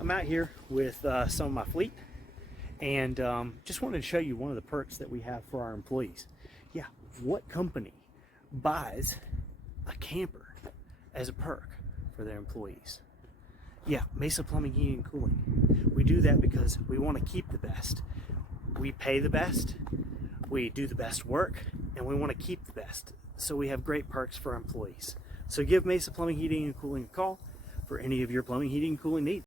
I'm out here with some of my fleet, and just wanted to show you one of the perks that we have for our employees. Yeah, what company buys a camper as a perk for their employees? Yeah, Mesa Plumbing, Heating, and Cooling. We do that because we want to keep the best. We pay the best, we do the best work, and we want to keep the best. So we have great perks for our employees. So give Mesa Plumbing, Heating, and Cooling a call for any of your plumbing, heating, and cooling needs.